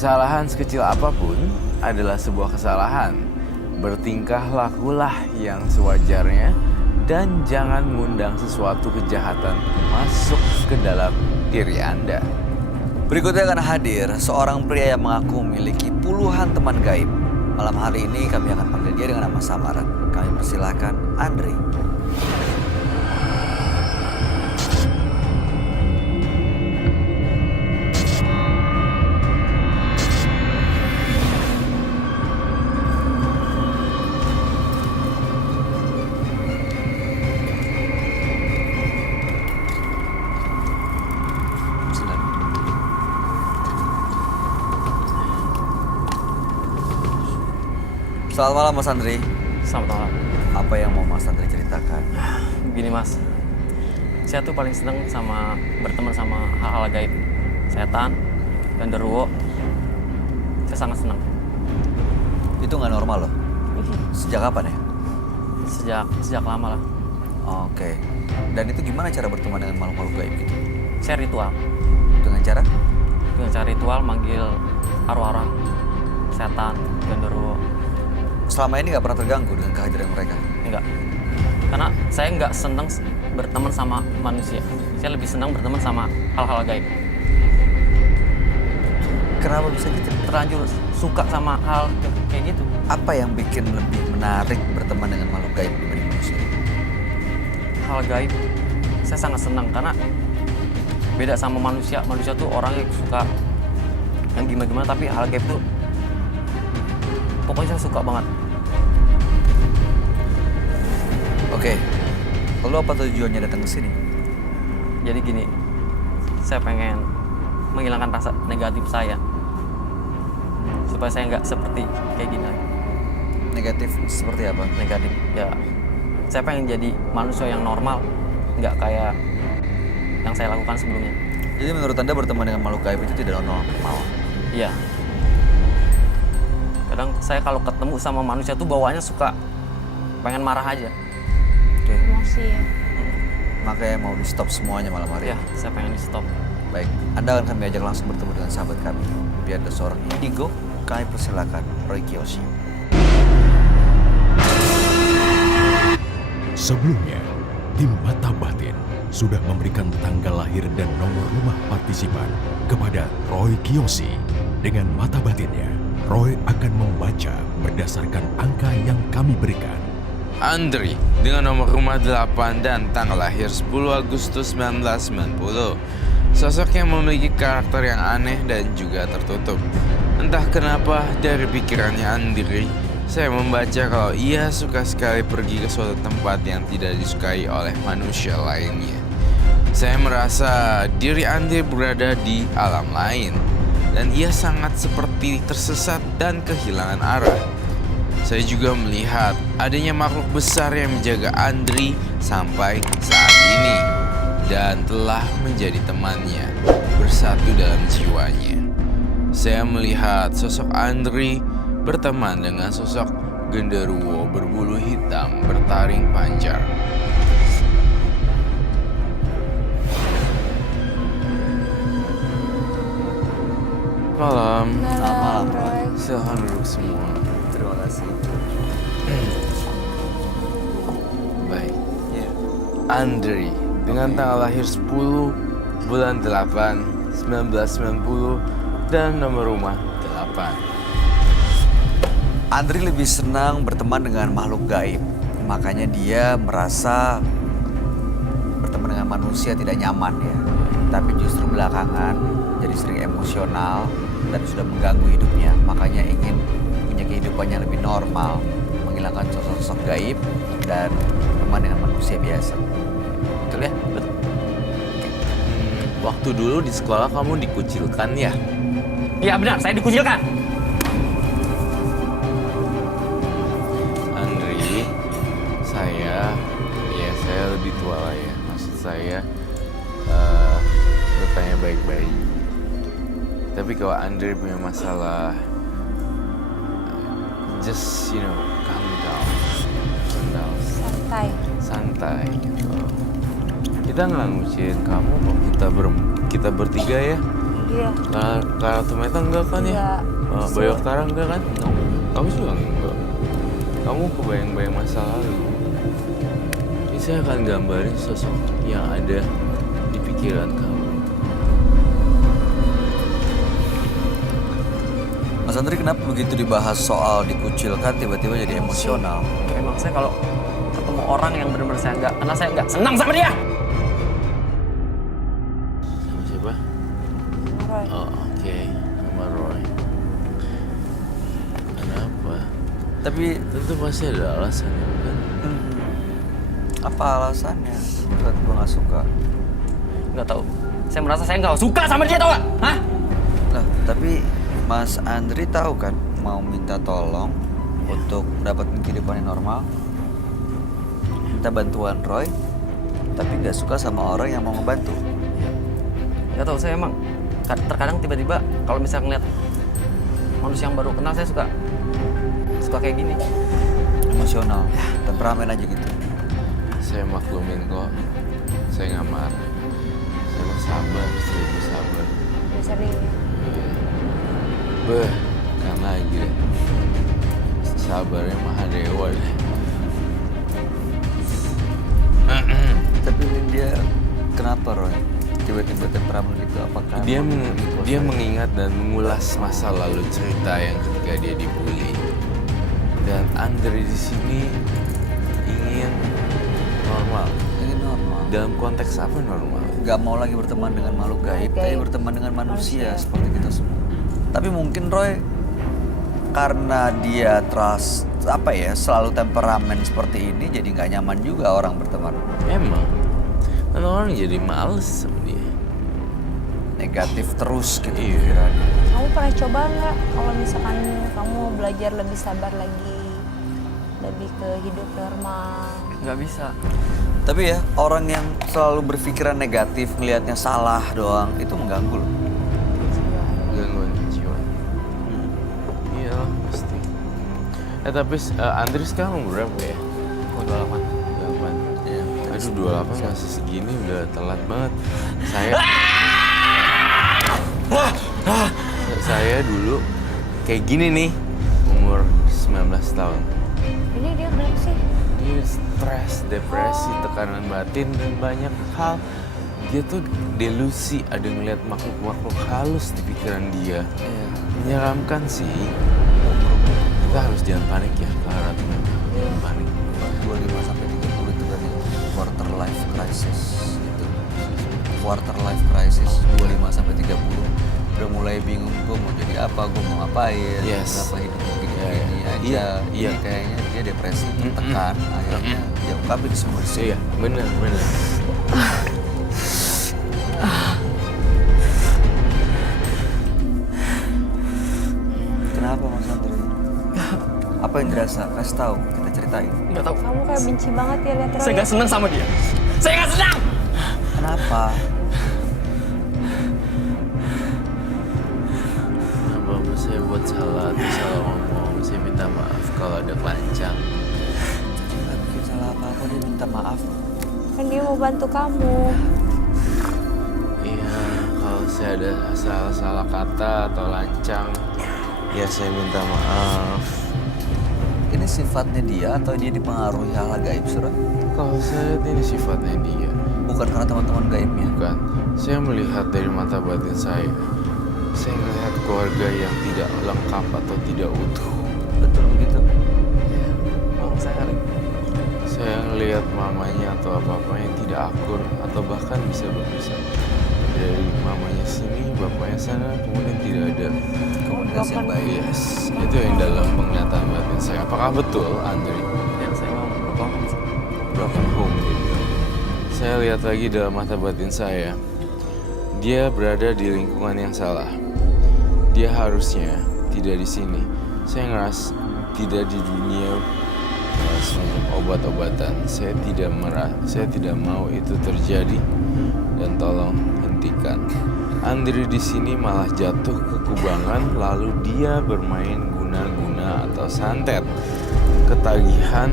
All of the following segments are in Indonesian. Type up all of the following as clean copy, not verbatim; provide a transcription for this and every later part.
Kesalahan sekecil apapun adalah sebuah kesalahan. Bertingkah lakulah yang sewajarnya dan jangan mengundang sesuatu kejahatan masuk ke dalam diri Anda. Berikutnya akan hadir seorang pria yang mengaku memiliki puluhan teman gaib. Malam hari ini kami akan panggil dia dengan nama samaran. Kami persilahkan Andre. Selamat malam Mas Andri. Selamat malam. Apa yang mau Mas Andri ceritakan? Begini Mas, saya tuh paling seneng berteman sama hal-hal gaib. Setan, genderuwo, saya sangat senang. Itu nggak normal loh. Sejak kapan ya? Sejak lama lah. Oke. Dan itu gimana cara berteman dengan makhluk-makhluk gaib gitu? Saya ritual. Dengan cara? Dengan cara ritual manggil arwah-arwah, setan, genderuwo. Selama ini nggak pernah terganggu dengan kehadiran mereka? Enggak. Karena saya nggak seneng berteman sama manusia. Saya lebih senang berteman sama hal-hal gaib. Kenapa bisa gitu? Terlanjur suka sama hal kayak gitu. Apa yang bikin lebih menarik berteman dengan makhluk gaib dibanding manusia? Hal gaib, saya sangat senang karena beda sama manusia. Manusia tuh orang yang suka yang gimana-gimana, tapi hal gaib tuh pokoknya saya suka banget. Oke. Lalu apa tujuannya datang ke sini? Jadi gini, saya pengen menghilangkan rasa negatif saya. Supaya saya nggak seperti kayak gini lagi. Negatif seperti apa? Negatif, ya. Saya pengen jadi manusia yang normal, nggak kayak yang saya lakukan sebelumnya. Jadi menurut Anda berteman dengan makhluk gaib itu tidak normal? Iya. Kadang saya kalau ketemu sama manusia tuh bawaannya suka pengen marah aja. Oke. Emosi ya. Makanya mau di stop semuanya malam hari Ya, ini. saya pengen di stop. Baik, Anda akan kami ajak langsung bertemu dengan sahabat kami. Biar ada seorang indigo, kami persilakan Roy Kiyoshi. Sebelumnya, tim Mata Batin sudah memberikan tanggal lahir dan nomor rumah partisipan kepada Roy Kiyoshi. Dengan mata batinnya, Roy akan membaca berdasarkan angka yang kami berikan. Andre dengan nomor rumah 8 dan tanggal lahir 10 Agustus 1990. Sosok yang memiliki karakter yang aneh dan juga tertutup. Entah kenapa dari pikirannya Andre, saya membaca kalau ia suka sekali pergi ke suatu tempat yang tidak disukai oleh manusia lainnya. Saya merasa diri Andre berada di alam lain, dan ia sangat seperti tersesat dan kehilangan arah. Saya juga melihat adanya makhluk besar yang menjaga Andre sampai saat ini dan telah menjadi temannya, bersatu dalam jiwanya. Saya melihat sosok Andre berteman dengan sosok genderuwo berbulu hitam bertaring panjang. Malam. Selamat malam, Roy. Silahkan duduk semua. Terima kasih. Baik. Ya. Andre dengan tanggal lahir 10 bulan 8 1990 dan nomor rumah 8. Andri lebih senang berteman dengan makhluk gaib. Makanya dia merasa berteman dengan manusia tidak nyaman ya. Tapi justru belakangan jadi sering emosional dan sudah mengganggu hidupnya. Makanya ingin punya kehidupannya lebih normal, menghilangkan sosok-sosok gaib dan berteman dengan manusia biasa. Betul ya? Betul. Waktu dulu di sekolah kamu dikucilkan ya? Iya benar, saya dikucilkan. Andri, saya lebih tua lah ya. Maksud saya bertanya baik-baik. Tapi kalau Andre punya masalah, just calm down, santai gitu. Kita nggak ngucilin kamu kok, kita bertiga ya. Iya. Clara Tumeta enggak kan ya? Iya. Bayu Oktara enggak kan? Kamu juga enggak. Kamu kebayang-bayang masa lalu. Ini saya akan gambarin sosok yang ada di pikiran kamu. Mas Andri, kenapa begitu dibahas soal dikucilkan tiba-tiba jadi emosional? Emang saya kalau ketemu orang yang benar-benar saya nggak kenal, saya nggak senang sama dia. Sama siapa? Roy. Oh, oke. Sama Roy. Kenapa? Tapi Tentu pasti ada alasannya, bukan? apa alasannya? Tiba-tiba nggak suka. Nggak tahu. Saya merasa saya nggak suka sama dia, tau gak? Hah? Nah, tapi Mas Andri tahu kan mau minta tolong untuk mendapatkan kehidupan yang normal, minta bantuan Roy, tapi nggak suka sama orang yang mau ngebantu. Nggak tahu, saya emang terkadang tiba-tiba kalau misalnya ngeliat manusia yang baru kenal, saya suka kayak gini. Emosional, temperamen aja gitu. Saya maklumin kok. Saya nggak marah. Saya mah sabar, seribu sabar. Udah sering. Beh, kan lagi deh. Sabarnya Mahadewa deh. Tapi dia kenapa Roy? Tiba-tiba temperamen gitu? Apakah Dia mengingat dan mengulas masa lalu cerita yang ketika dia dibully. Dan Andre di sini ingin normal. ini normal? Dalam konteks apa normal? Gak mau lagi berteman dengan makhluk gaib, tapi Gaib. berteman dengan manusia seperti kita semua. Tapi mungkin Roy karena dia trust apa ya selalu temperamen seperti ini, jadi nggak nyaman juga orang berteman. Emang, kan orang jadi males sama dia. Negatif terus gitu Iya. pikirannya. Kamu pernah coba nggak kalau misalkan kamu belajar lebih sabar lagi, lebih ke hidup normal? Nggak bisa. Tapi ya orang yang selalu berpikiran negatif, ngelihatnya salah doang, itu mengganggu loh. Gangguan kejiwaan. Iya lah, pasti. Tapi Andre sekarang umur berapa ya? Oh, 28. 28. Iya. Aduh, 28 masih segini udah telat banget. Saya dulu kayak gini nih, umur 19 tahun. Ini dia berapa sih? Dia stres, depresi, tekanan batin, dan banyak hal. Dia tuh delusi, ada ngeliat makhluk-makhluk halus di pikiran dia. Iya. Menyeramkan sih. Kita harus jangan panik ya, Clara. Jangan panik. 25 sampai 30 itu kan ya, quarter life crisis gitu. Quarter life crisis 25 sampai 30. Udah mulai bingung gue mau jadi apa, gue mau ngapain, Yes. kenapa hidup begini Iya, aja. iya. Iya. Jadi kayaknya dia depresi, tertekan, akhirnya dia ungkapin semua di sini. Iya, bener. Kenapa Mas Andri? Apa yang dirasa? Kasih tahu, kita ceritain. Nggak tahu. Kamu kayak benci banget ya lihat Roy. Saya nggak senang sama dia. Saya nggak senang. Kenapa? Apa saya buat salah atau salah ngomong, saya minta maaf kalau ada kelancang. Gak bikin salah apa-apa, dia minta maaf. Kan dia mau bantu kamu. Iya, kalau saya ada salah kata atau lancang, ya saya minta maaf. Ini sifatnya dia atau dia dipengaruhi hal gaib, Surah? Kalau saya lihat ini sifatnya dia. Bukan karena teman-teman gaibnya. Bukan, saya melihat dari mata batin saya. Saya melihat keluarga yang tidak lengkap atau tidak utuh. Betul begitu? Oh, saya Saya ngelihat mamanya atau apa-apa yang tidak akur atau bahkan bisa berpisah. Dari mamanya sini, bapaknya sana, kemudian tidak ada. Komunikasi yang baik. Yes, itu yang dalam penglihatan batin saya. Apakah betul, Andre? yang saya mau berbohong. Broken home gitu. Saya lihat lagi dalam mata batin saya. Dia berada di lingkungan yang salah. Dia harusnya tidak di sini. Saya ngeras tidak di dunia semacam obat-obatan. Saya tidak mau itu terjadi. Dan tolong hentikan. Andre di sini malah jatuh ke kubangan, lalu dia bermain guna-guna atau santet, ketagihan,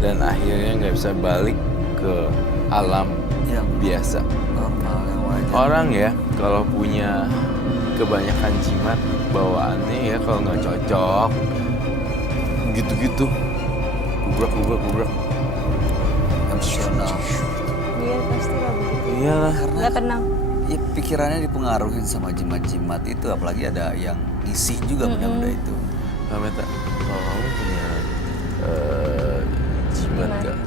dan akhirnya nggak bisa balik ke alam Yang biasa. normal, yang wajar. Orang ya, kalau punya kebanyakan jimat bawaannya ya kalau nggak cocok gitu-gitu. Gubrak. Emosional. Iya pasti lah begitu. Iyalah. Nggak tenang. Ya, pikirannya dipengaruhi sama jimat-jimat itu, apalagi ada yang ngisi juga benda-benda itu. Kak Meta, kalau kamu punya jimat Gimana? gak?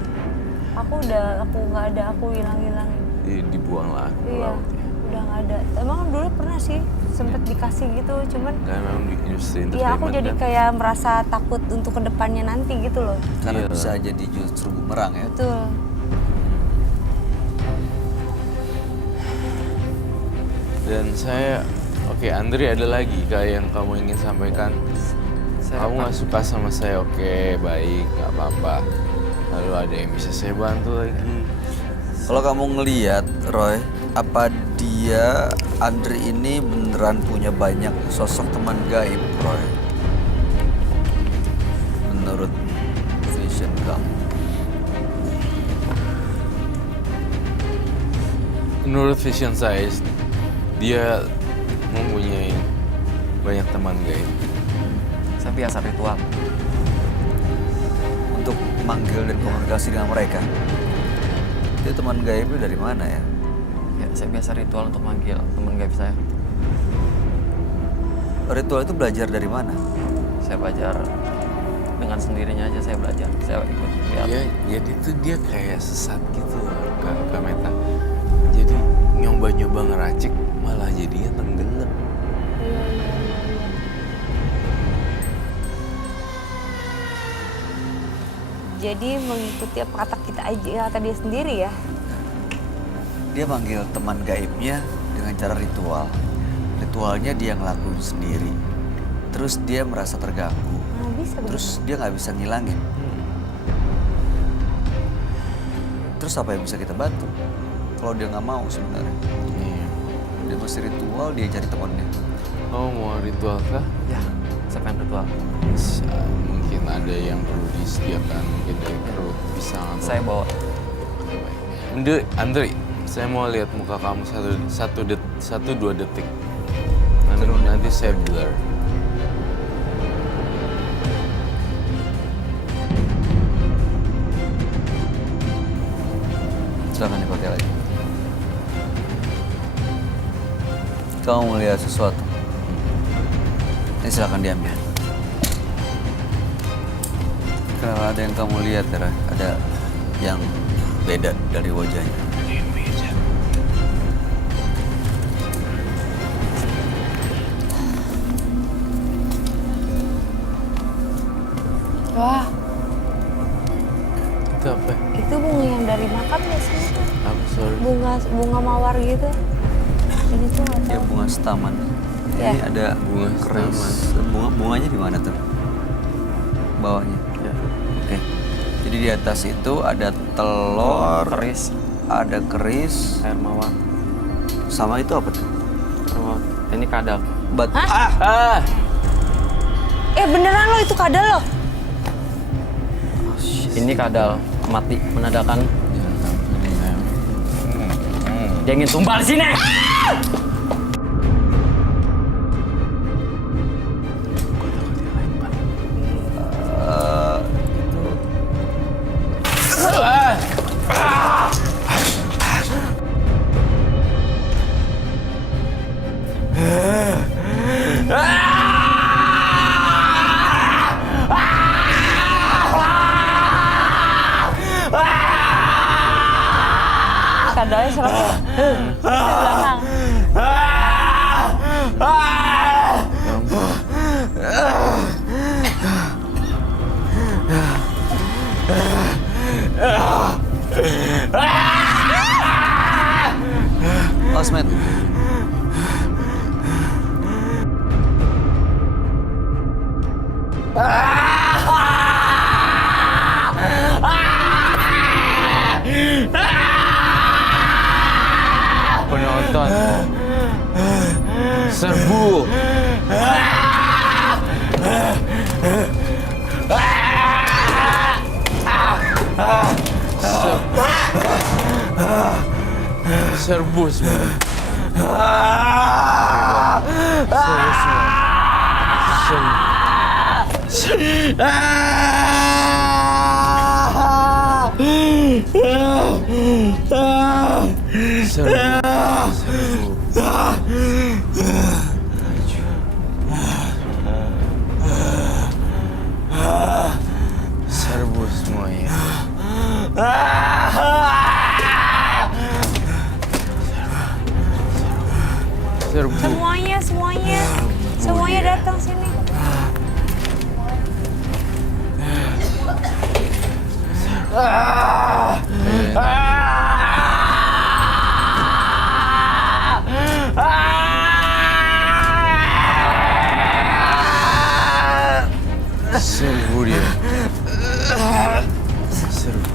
Aku nggak ada, aku hilang-hilangin. Dibuang lah ke Iya, laut ya. udah nggak ada. Emang dulu pernah sih sempet dikasih gitu, cuman Kan memang di industri iya aku entertainment jadi kan. kayak merasa takut untuk kedepannya nanti gitu loh. Karena Iya. bisa jadi justru bumerang ya. Betul. Dan saya, oke, Andri ada lagi kak yang kamu ingin sampaikan? Kamu nggak suka sama saya, oke, baik, nggak apa-apa. Lalu ada yang bisa saya bantu lagi? Kalau kamu ngeliat, Roy, apa dia, Andri ini beneran punya banyak sosok teman gaib, Roy? Menurut vision kamu. Menurut vision saya, dia mempunyai banyak teman gaib. Saya biasa ritual. Untuk manggil dan komunikasi dengan mereka. Dia teman gaibnya dari mana ya? Ya, saya biasa ritual untuk manggil teman gaib saya. Ritual itu belajar dari mana? Saya belajar dengan sendirinya aja, saya belajar. Saya ikut lihat. Ya, jadi tuh dia kayak sesat gitu loh, Kak Meta. Jadi nyoba-nyoba ngeracik malah jadinya tenggelam. Iya. Jadi mengikuti apa kata kita aja, kata dia sendiri ya. Dia manggil teman gaibnya dengan cara ritual. Ritualnya dia ngelakuin sendiri. Terus dia merasa terganggu. Nah, bisa Terus dia nggak bisa ngilangin. Terus apa yang bisa kita bantu? Kalau dia nggak mau sebenarnya. Iya. Dia masih ritual, dia cari temannya. Kamu mau ritual kah? Ya, saya pengen ritual. Bisa, mungkin ada yang perlu disediakan, mungkin ada yang perlu pisang atau... Saya bawa. Andri, saya mau lihat muka kamu dua detik. Nanti saya blur. Silahkan dipakai lagi. Kamu melihat sesuatu? Ini silahkan diambil. Kalau ada yang kamu lihat, Tera, ada yang beda dari wajahnya. Wah, Itu apa? itu bunga yang dari makam ya sih? Apa, sorry? Bunga mawar gitu. Ini tuh nggak Ya tahu. bunga setaman. Ya. Ini ada Bunga keris. Bunganya di mana tuh? Bawahnya. Ya. Oke. Jadi di atas itu ada telur, Keris, ada keris, air mawar. sama itu apa tuh? Oh, ini kadal. Ah! Beneran lo itu kadal lo? Ini kadal mati menadakan. Dia ingin tumbal di sini. Kadalnya serem. Di belakang. Osmet. Penonton. Serbu. Serbu semua. Serbu semuanya. Serbu. Semuanya datang sini. Serbu dia. Serbu.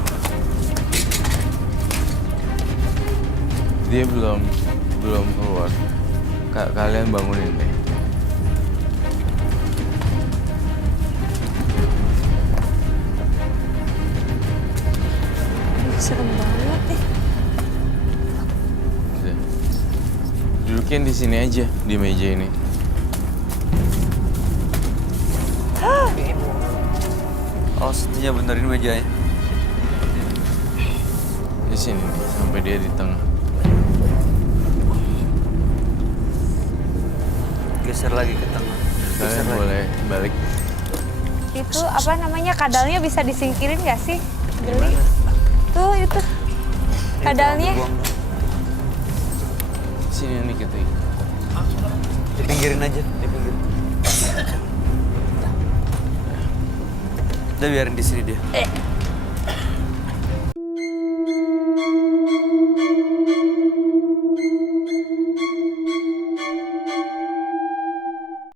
Dia belum keluar. Kalian bangunin deh. Serem banget nih. Udah. Dudukin di sini aja, di meja ini. Oh, setia benerin mejanya. Di sini nih, sampai dia di tengah. Geser lagi ke tengah. Kalian boleh balik. Itu apa namanya, kadalnya bisa disingkirin gak sih? Geli. Tuh itu. Kadalnya. Sini nih kita. Dipinggirin aja, dipinggirin. Udah biarin di sini dia.